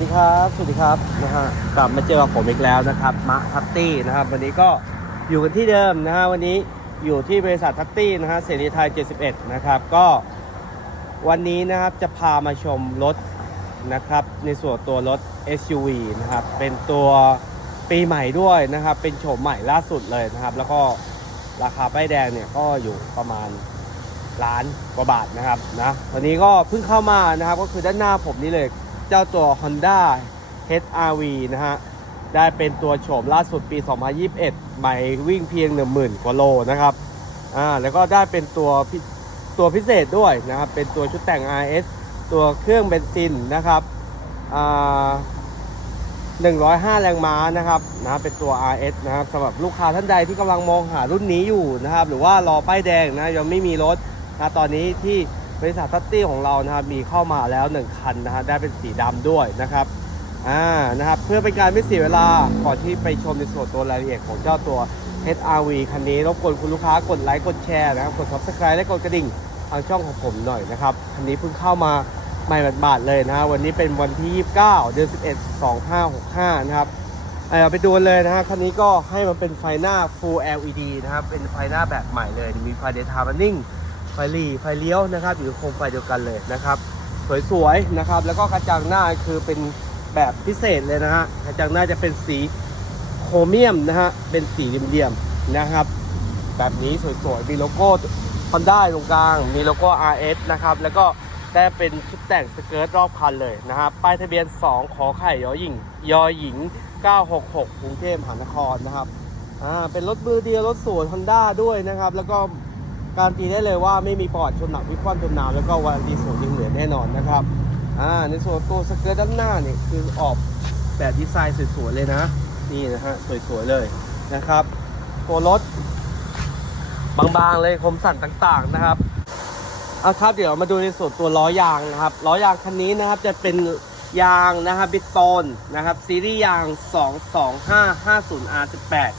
ดีครับ สวัสดีครับนะฮะกลับมาเจอกับผมอีกแล้วนะครับมะทัตตี้นะครับ วันนี้ก็อยู่กันที่เดิมนะฮะวันนี้อยู่ที่บริษัททัตตี้นะฮะเสรีไทย 71 นะครับ ก็วันนี้นะครับจะพามาชมรถนะครับ ในส่วนตัวรถ SUV นะครับ เป็นตัวปีใหม่ด้วยนะครับ เป็นโฉมใหม่ล่าสุดเลยนะครับ แล้วก็ราคาป้ายแดงเนี่ยก็อยู่ประมาณล้านกว่าบาทนะครับนะวันนี้ก็เพิ่งเข้ามานะครับ ก็คือด้านหน้าผมนี่เลย เจ้าตัว Honda HRV นะฮะ ได้เป็นตัวโฉมล่าสุดปี 2021 ใหม่วิ่งเพียง 10,000 กว่าโลนะครับ อ่า แล้วก็ได้เป็นตัวตัวพิเศษด้วยนะครับ เป็นตัวชุดแต่ง RS ตัวเครื่องเบนซินนะครับ อ่า105 แรงม้านะครับนะเป็นตัว RS นะครับสำหรับลูกค้าท่านใดที่กำลังมองหารุ่นนี้อยู่นะครับ หรือว่ารอป้ายแดงนะยังไม่มีรถนะตอนนี้ที่ บริษัททัตตี้ของเรานะครับมีเข้ามาแล้ว 1 คันนะฮะได้เป็นสีดำด้วยนะครับอ่านะครับเพื่อเป็นการไม่เสียเวลาก่อนที่ไปชมในส่วนตัวรายละเอียดของเจ้าตัว HRV คันนี้รบกวนคุณลูกค้ากดไลค์กดแชร์นะครับกด subscribe และกดกระดิ่งทางช่องของผมหน่อยนะครับคันนี้เพิ่งเข้ามาใหม่บาทเลยนะฮะวันนี้เป็นวันที่ 29 เดือน 11 2565 นะครับเออไปดูเลยนะฮะคันนี้ก็ให้มันเป็นไฟหน้า Full LED นะครับเป็นไฟหน้าแบบใหม่เลยมีไฟ Daytime Running ไฟหลีไฟเลี้ยวนะครับ อยู่โคมไฟเดียวกันเลยนะครับ สวยๆนะครับ แล้วก็กระจังหน้าคือเป็นแบบพิเศษเลยนะฮะกระจังหน้าจะเป็นสีโครเมียมนะฮะเป็นสีเหลี่ยมๆนะครับ แบบนี้สวยๆมีโลโก้ Honda ตรงกลาง มีโลโก้ RS นะครับ แล้วก็ได้เป็นชุดแต่งสเกิร์ตรอบคันเลยนะครับ ป้ายทะเบียน 2 ขอไข่ยอหญิง ยอหญิง 966กรุงเทพมหานครนะครับ อ่า เป็นรถมือเดียวรถสวย Honda ด้วยนะครับ แล้วก็ การตีได้เลยว่าไม่มีปอดชนหนักวิคว่ำจมน้ำแล้วก็วารันตีศูนย์ยิงเหลือแน่นอนนะครับอ่าในส่วนตัวสเกิร์ตด้านหน้าเนี่ยคือออกแบบดีไซน์สวยๆเลยนะ นี่นะฮะสวยๆเลยนะครับ ตัวรถบางๆเลยคมสันต่างๆนะครับเอาครับเดี๋ยวมาดูในส่วนตัวล้อยางนะครับล้อยางคันนี้นะครับจะเป็นยางนะครับบิโตนนะครับซีรีส์ยาง 22550R18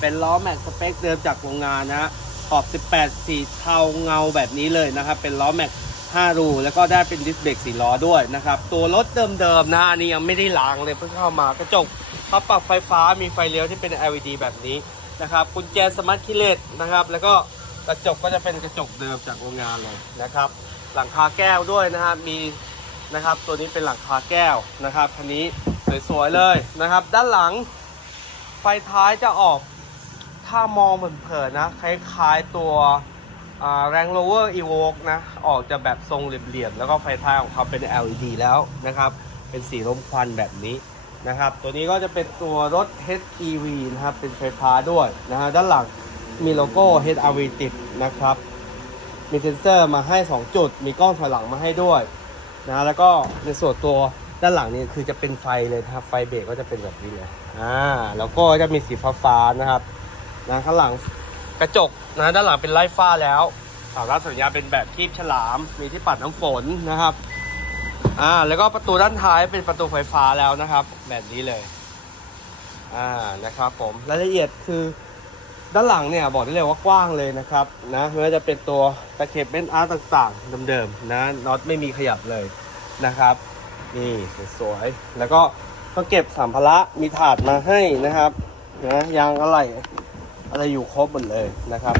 เป็นล้อแม็กสเปคเดิมจากโรงงานนะฮะ ขอบ 18 สีเทาเงาแบบนี้เลยนะครับ เป็นล้อแม็ก 5 รู แล้วก็ได้เป็นดิสเบรกสีล้อด้วยนะครับ ตัวรถเดิมๆนะอันนี้ยังไม่ได้ล้างเลยเพิ่งเข้ามากระจกพับปรับไฟฟ้ามีไฟเลี้ยวที่เป็น LED แบบนี้นะครับกุญแจสมาร์ทคิเลตนะครับ แล้วก็กระจกก็จะเป็นกระจกเดิมจากโรงงานเลยนะครับ หลังคาแก้วด้วยนะครับมีนะครับ ตัวนี้เป็นหลังคาแก้วนะครับคันนี้สวยๆเลยนะครับ ด้านหลังไฟท้ายจะออก ถ้ามองเผินๆนะ คล้ายๆตัวแรงโรเวอร์อีโวกนะ ออกจะแบบทรงเหลี่ยมๆ แล้วก็ไฟท้ายของเขาเป็น LED แล้วนะครับ เป็นสีลมควันแบบนี้นะครับ ตัวนี้ก็จะเป็นตัวรถ HEV นะครับ เป็นไฟฟ้าด้วยนะฮะ ด้านหลังมีโลโก้ HRV ติดนะครับ มีเซ็นเซอร์มาให้ 2 จุด มีกล้องถอยหลังมาให้ด้วยนะแล้วก็ในส่วนตัวด้านหลังนี่คือจะเป็นไฟเลยนะครับ ไฟเบรกก็จะเป็นแบบนี้เลยอ่า แล้วก็จะมีสีฟ้าๆนะครับ นะข้างหลังกระจกนะด้านหลังเป็นไล่ฟ้าแล้วสามารถสัญญาเป็นแบบคีบฉลาม มีที่ปัดน้ำฝนนะครับอ่าแล้วก็ประตูด้านท้ายเป็นประตูไฟฟ้าแล้วนะครับ แบบนี้เลยอ่านะครับผมรายละเอียดคือด้านหลังเนี่ยบอกได้เลยว่ากว้างเลยนะครับนะไม่ว่าจะเป็นตัวตะเข็บเบนอาร์ต่างๆเดิมๆนะน็อตไม่มีขยับเลยนะครับนี่สวยๆแล้วก็ก็เก็บสัมภาระมีถาดมาให้นะครับนะยางอะไร อะไรอยู่ครบหมดเลยนะครับ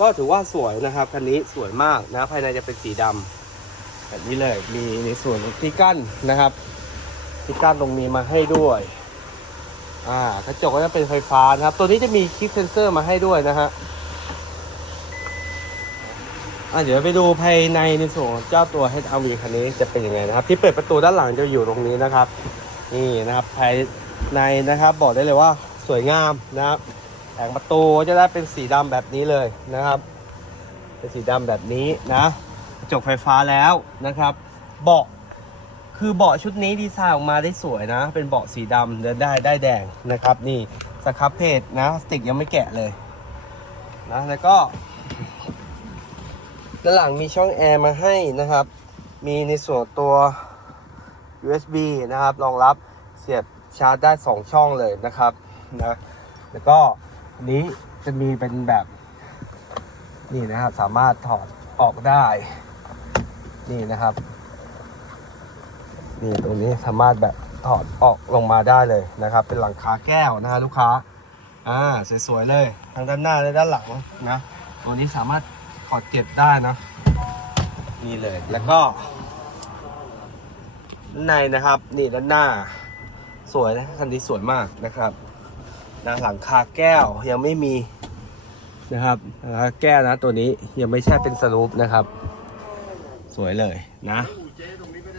ก็ถือว่าสวยนะครับคันนี้สวยมากนะภายในจะเป็นสีดำแบบนี้เลยมีในส่วนที่กั้นนะครับที่กั้นตรงนี้มาให้ด้วยอ่ากระจกก็จะเป็นไฟฟ้านะครับ ตัวนี้จะมีคลิปเซนเซอร์มาให้ด้วยนะฮะอะเดี๋ยวไปดูภายในในส่วนของเจ้าตัว HRV คันนี้จะเป็นยังไงนะครับ ที่เปิดประตูด้านหลังจะอยู่ตรงนี้นะครับ นี่นะครับภายในนะครับ บอกได้เลยว่าสวยงามนะครับ งประตูจะได้เป็นสีดำแบบนี้เลยนะครับ เป็นสีดำแบบนี้นะกระจกไฟฟ้าแล้วนะครับ เบาะคือเบาะชุดนี้ดีไซน์ออกมาได้สวยนะ เป็นเบาะสีดำเดินได้ได้แดงนะครับ นี่สครับเพจนะสติกยังไม่แกะเลยนะแล้วก็ด้านหลังมีช่องแอร์มาให้นะครับ มีในส่วนตัว USB นะครับรองรับเสียบชาร์จได้ 2 ช่องเลยนะครับนะแล้วก็ อันนี้จะมีเป็นแบบนี่นะครับสามารถถอดออกได้ นี่นะครับ นี่ตรงนี้สามารถแบบถอดออกลงมาได้เลยนะครับ เป็นหลังคาแก้วนะฮะลูกค้าอ่าสวยๆเลยทั้งด้านหน้าและด้านหลังนะตัวนี้สามารถถอดเก็บได้นะนี่เลยแล้วก็ในนะครับ นี่ด้านหน้า สวยนะคันนี้สวยมากนะครับ นะหลังคาแก้วยังไม่มีนะครับหลังคาแก้วนะตัวนี้ยังไม่ใช่เป็นสรูปนะครับ สวยเลยนะ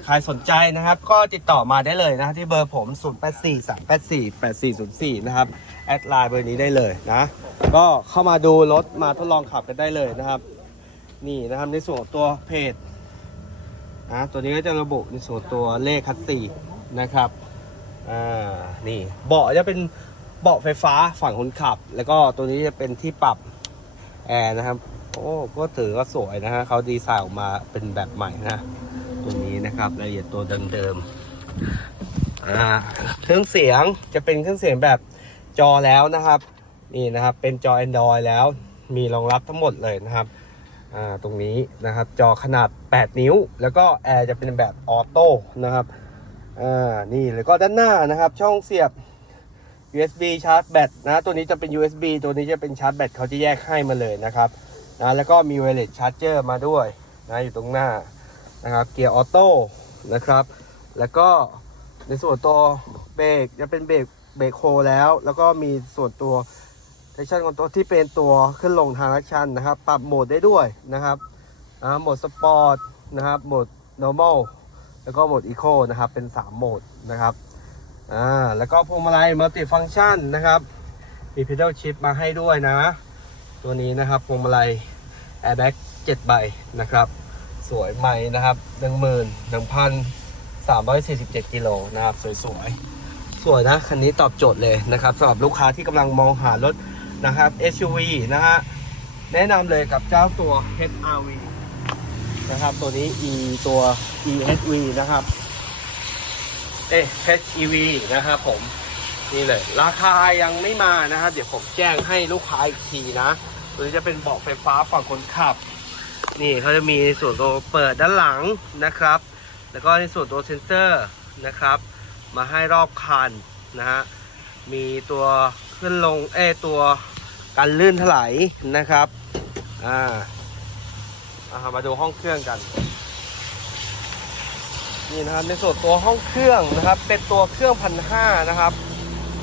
ใครสนใจนะครับ ก็ติดต่อมาได้เลยนะที่เบอร์ผม 0 8 4 3 8 4 8 4 0 4 นะครับ แอดไลน์เบอร์นี้ได้เลยนะ ก็เข้ามาดูรถมาทดลองขับกันได้เลยนะครับ นี่นะครับในส่วนตัวเพจนะตัวนี้ก็จะระบุในส่วนตัวเลขคัสซีนะครับอ่านี่เบาะจะเป็น เบาะไฟฟ้าฝั่งคนขับ แล้วก็ตัวนี้จะเป็นที่ปรับแอร์นะครับ โอ้ก็ถือว่าสวยนะฮะเขาดีไซน์ออกมาเป็นแบบใหม่นะตัวนี้นะครับรายละเอียดตัวเดิมๆอ่าเครื่องเสียงจะเป็นเครื่องเสียงแบบจอแล้วนะครับ นี่นะครับเป็นจอ Android แล้วมีรองรับทั้งหมดเลยนะครับอ่าตรงนี้นะครับจอขนาด 8 นิ้ว แล้วก็แอร์จะเป็นแบบออโต้นะครับอ่านี่แล้วก็ด้านหน้านะครับ ช่องเสียบ USB ชาร์จแบตนะตัวนี้จะเป็น USB ตัวนี้จะเป็นชาร์จแบตเขาจะแยกให้มาเลยนะครับนะแล้วก็มี wireless charger มาด้วยนะอยู่ตรงหน้านะครับเกียร์ออโต้นะครับ แล้วก็ในส่วนตัวเบรกจะเป็นเบรกเบรกโฮแล้ว แล้วก็มีส่วนตัวเทคชั่นของตัวที่เป็นตัวขึ้นลงทางลักชันนะครับ ปรับโหมดได้ด้วยนะครับโหมดสปอร์ตนะครับโหมด normal แล้วก็โหมด eco นะครับ เป็น 3 โหมดนะครับ อ่าแล้วก็พวงมาลัยมัลติฟังชันนะครับ มี pedal shift มาให้ด้วยนะ ตัวนี้นะครับพวงมาลัย airbag 7ใบนะครับ สวยใหม่นะครับหนึ่งหมื่นหนึ่งพันสามร้อยสี่สิบเจ็ดกิโลนะครับสวยสวยๆ สวยนะ คันนี้ตอบโจทย์เลยนะครับสำหรับลูกค้าที่กำลังมองหารถนะครับ SUV นะฮะแนะนำเลยกับเจ้าตัว HRV นะครับ ตัวนี้ E ตัว EHV นะครับ เอ๊ะ HEV นะครับผมนี่เลย ราคายังไม่มานะครับเดี๋ยวผมแจ้งให้ลูกค้าอีกทีนะตัวนี้จะเป็นเบาะไฟฟ้าฝั่งคนขับ นี่เขาจะมีส่วนตัวเปิดด้านหลังนะครับ แล้วก็ในส่วนตัวเซ็นเซอร์นะครับ มาให้รอบคันนะฮะมีตัวขึ้นลงเอตัวกันลื่นถลายนะครับอ่ามาดูห้องเครื่องกัน นี่นะครับในส่วนตัวห้องเครื่องนะครับ เป็นตัวเครื่องพันห้านะครับ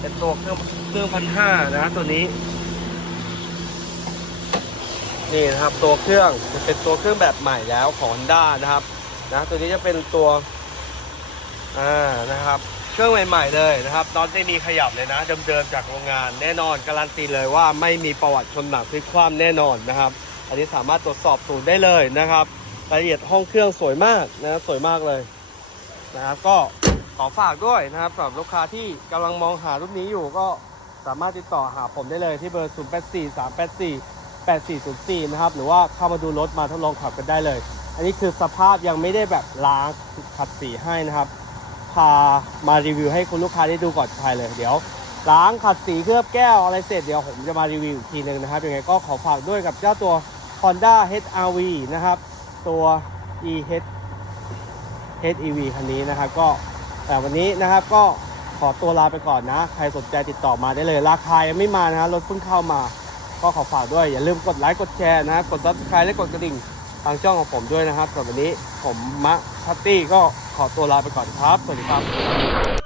เป็นตัวเครื่องเครื่องพันห้านะตัวนี้ นี่นะครับตัวเครื่องจะเป็นตัวเครื่องแบบใหม่แล้วของ Honda นะครับนะตัวนี้จะเป็นตัวอ่านะครับ เครื่องใหม่ ๆ เลยนะครับตอนไม่มีขยับเลยนะเดิมๆจากโรงงานแน่นอนการันตีเลยว่าไม่มีประวัติชนหนักพลิกคว่ำแน่นอนนะครับ อันนี้สามารถตรวจสอบศูนย์ได้เลยนะครับรายละเอียดห้องเครื่องสวยมากนะสวยมากเลย นะครับ ก็ขอฝากด้วยนะครับสำหรับลูกค้าที่กำลังมองหารุ่นนี้อยู่ก็สามารถติดต่อหาผมได้เลยที่เบอร์ 0 8 4 3 8 4 8404 นะครับ หรือว่าเข้ามาดูรถมาทดลองขับกันได้เลย อันนี้คือสภาพยังไม่ได้แบบล้างขัดสีให้นะครับ พามารีวิวให้คุณลูกค้าได้ดูก่อนใครเลยเดี๋ยวล้างขัดสีเคลือบแก้วอะไรเสร็จเดี๋ยวผมจะมารีวิวอีกทีหนึ่งนะครับยังไงก็ขอฝากด้วยกับเจ้าตัว Honda HR-V นะครับ ตัว EH HEV คันนี้นะครับก็แต่วันนี้นะครับก็ขอตัวลาไปก่อนนะ ใครสนใจติดต่อมาได้เลย ราคายังไม่มานะ รถเพิ่งเข้ามา ก็ขอฝากด้วย อย่าลืมกดไลค์กดแชร์นะครับกด subscribe และกดกระดิ่งทางช่องของผมด้วยนะครับสำหรับวันนี้ผมมะทัตตี้ก็ขอตัวลาไปก่อนครับ สวัสดีครับ